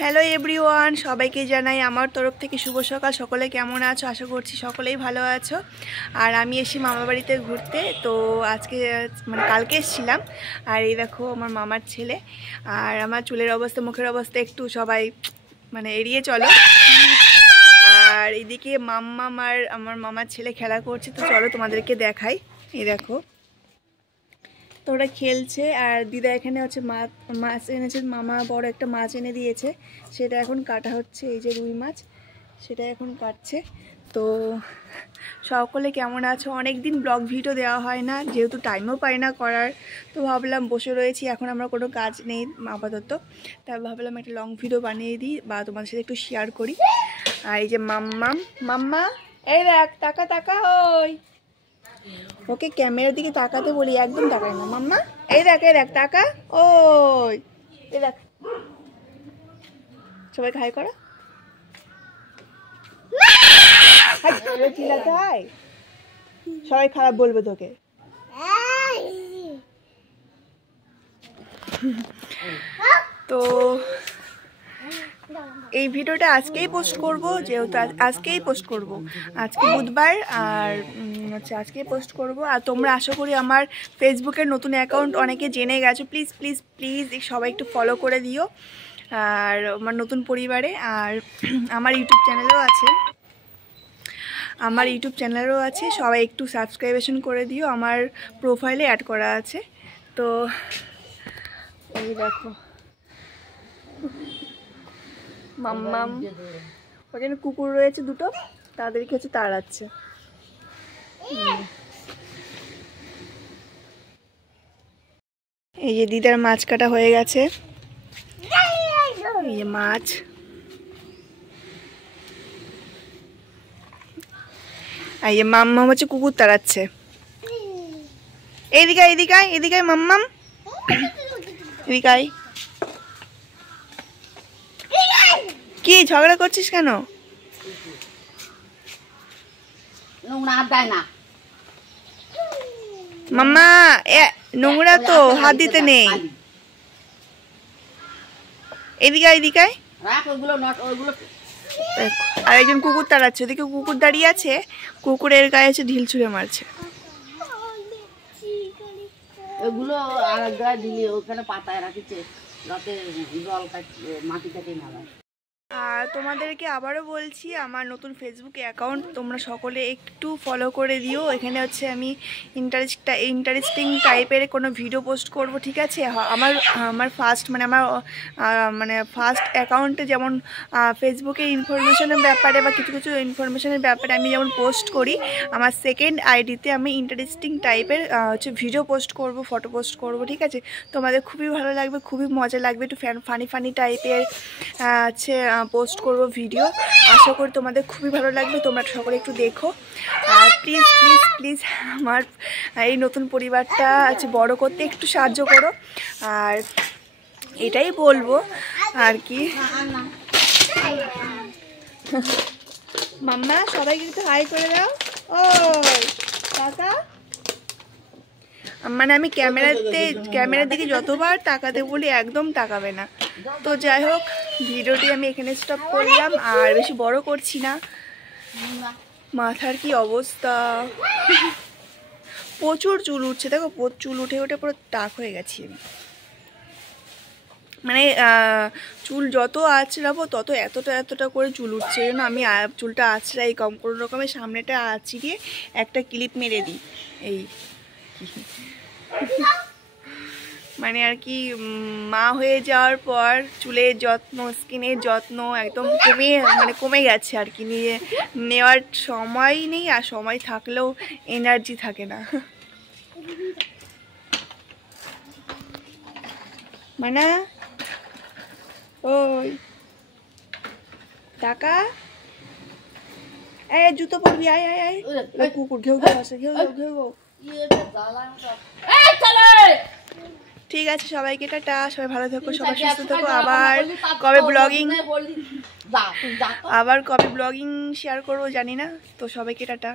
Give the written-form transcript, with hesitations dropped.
Hello everyone, সবাইকে জানাই আমার তরফ থেকে শুভ সকাল। সকলে কেমন আছো? আশা করছি সকলেই ভালো আছো। আর আমি এসেছি মামা বাড়িতে ঘুরতে। তো আজকে মানে কালকে এসেছিলাম। আর এই দেখো আমার মামার ছেলে। আর আমার চুলের অবস্থা, মুখের অবস্থা একটু সবাই মানে এড়িয়ে চলো। আর এদিকে আমার মামার ছেলে খেলা করছে। তো চলো তোমাদেরকে দেখাই। এই দেখো, তো ওরা খেলছে। আর দিদা এখানে হচ্ছে মাছ এনেছে, মামা বড় একটা মাছ এনে দিয়েছে, সেটা এখন কাটা হচ্ছে। এই যে রুই মাছ, সেটা এখন কাটছে। তো সকলে কেমন আছো? অনেক দিন ব্লগ ভিডিও দেওয়া হয় না, যেহেতু টাইমও পাই না করার। তো ভাবলাম বসে রয়েছি, এখন আমরা কোনো কাজ নেই আপাতত, তাই ভাবলাম একটা লং ভিডিও বানিয়ে দিই বা তোমাদের সাথে একটু শেয়ার করি। আর এই যে মাম্মা এই দেখ, তাকা তাকা, ওই ওকে ক্যামেরার দিকে তাকাতে বলি, একদম তাকায় না মাম্মা। এই দেখ তাকা, ওই এই দেখ। সবাই হাই করো। সবাই খারাপ বলবে তোকে। তো এই ভিডিওটা আজকেই পোস্ট করব, যেহেতু আজকেই পোস্ট করব, আজকে বুধবার। আর হচ্ছে আজকেই পোস্ট করব। আর তোমরা আশা করি আমার ফেসবুকের নতুন অ্যাকাউন্ট অনেকে জেনে গেছো, প্লিজ প্লিজ প্লিজ সবাই একটু ফলো করে দিও আর আমার নতুন পরিবারে। আর আমার ইউটিউব চ্যানেলও আছে, সবাই একটু সাবস্ক্রাইবেশন করে দিও, আমার প্রোফাইলে অ্যাড করা আছে। তো এই দেখো মাম্মাম, ওখানে কুকুর রয়েছে দুটো, তাদেরকে হচ্ছে তাড়াচ্ছে। এই যে দিদার মাছ কাটা হয়ে গেছে, এই যে মাছ। এই যে মাম্মাম হচ্ছে কুকুর তাড়াচ্ছে। এদিকে মাম্মাম, এদিকে। কি ঝগড়া করছিস কেন? মাম্মা নোংরা তো, হাত দিতে নেই। এদিকে। আর একজন কুকুর তাড়াচ্ছে, ওদিকে কুকুর দাঁড়িয়ে আছে, কুকুরের গায়ে হচ্ছে ঢিল ছুঁড়ে মারছে। এগুলো আর গায়ে দিলে ওখানে পাতায় রাখিছে, যাতে জল মাটি কেটে না যায়। আর তোমাদেরকে আবারও বলছি, আমার নতুন ফেসবুকে অ্যাকাউন্ট তোমরা সকলে একটু ফলো করে দিও। এখানে হচ্ছে আমি ইন্টারেস্টিং টাইপের কোনো ভিডিও পোস্ট করব, ঠিক আছে? আমার ফার্স্ট অ্যাকাউন্টে যেমন ফেসবুকের ইনফরমেশনের ব্যাপারে বা কিছু কিছু ইনফরমেশনের ব্যাপারে আমি যেমন পোস্ট করি, আমার সেকেন্ড আইডিতে আমি ইন্টারেস্টিং টাইপের হচ্ছে ভিডিও পোস্ট করব, ফটো পোস্ট করব, ঠিক আছে? তোমাদের খুবই ভালো লাগবে, খুবই মজা লাগবে। একটু ফানি টাইপের হচ্ছে পোস্ট করব ভিডিও। আশা করি তোমাদের খুবই ভালো লাগবে, তোমরা সকলে একটু দেখো। আর প্লিজ প্লিজ প্লিজ আমার এই নতুন পরিবারটা হচ্ছে বড় করতে একটু সাহায্য করো। আর এটাই বলবো আর কি। মাম্মা সবাইকে একটু হাই করে দাও। ওই কাকা, মানে আমি ক্যামেরার দিকে যতবার তাকাতে বলি একদম তাকাবে না। তো যাই হোক, ভিডিওটি আমি এখানে স্টপ করলাম, আর বেশি বড় করছি না। মাথার কি অবস্থা, প্রচুর চুল উঠছে, দেখো চুল উঠে পুরো টাক হয়ে গেছি আমি। মানে চুল যত আঁচড়াবো তত এতটা করে চুল উঠছে, এই জন্য আমি চুলটা আঁচড়াই কম, কোনো রকমের সামনেটা আঁচড়িয়ে একটা ক্লিপ মেরে দিই। এই মানে আর কি, মা হয়ে যাওয়ার পর চুলের যত্ন, স্কিনের যত্ন একদম কমে গেছে আর কি, নেওয়ার সময় নেই, আর সময় থাকলেও এনার্জি থাকে না। মানে ওই টাকা, জুতো পরবি, আয় কুকুর ঘেউ আসে, ঘেউ। ঠিক আছে, সবাইকে টাটা, সবাই ভালো থেকো, সবাই সুস্থ থেকো। আবার কবে ব্লগিং শেয়ার করবো জানি না, তো সবাইকে টাটা।